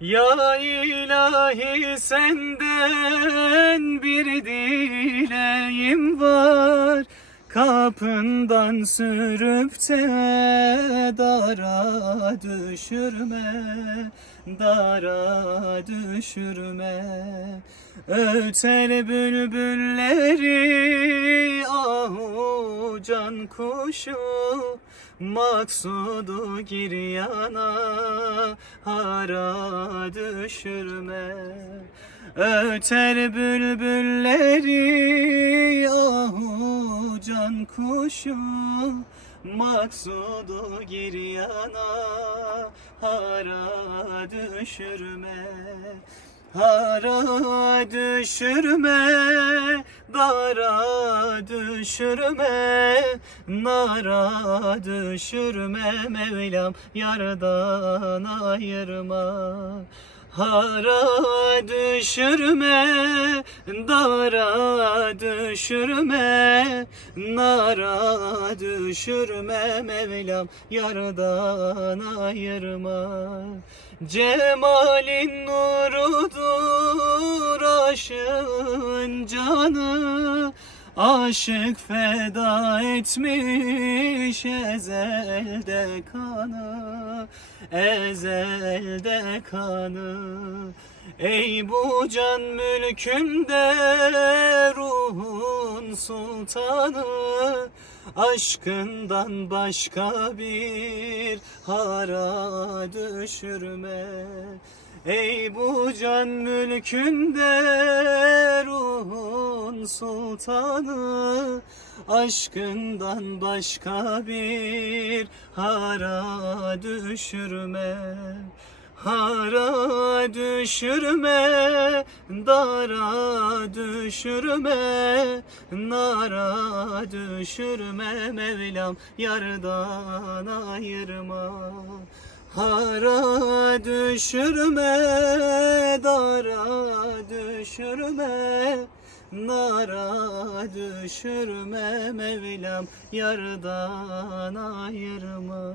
Ya ilahi senden bir dileğim var. Kapından sürüp de dara düşürme, dara düşürme. Öter bülbülleri ahu can kuşu, maksudu giryana hara düşürme. Öter bülbülleri ahu can kuşu, maksudu giryana hara düşürme. Hara düşürme, dara düşürme, nara düşürme, Mevlam yardan ayırma. Hara düşürme, dara düşürme, nara düşürme, Mevlam yardan ayırma. Cemalin nurudur aşığın canı, aşık feda etmiş ezelde kanı, ezelde kanı. Ey bu can mülkünde ruhun sultanı, aşkından başka bir hara düşürme. Ey bu can mülkünde ruhun sultanı, aşkından başka bir hara düşürme. Hara düşürme, dara düşürme, nara düşürme, Mevlam yardan ayırma. Hara düşürme, dara düşürme, nara düşürme, Mevlam yardan ayırma.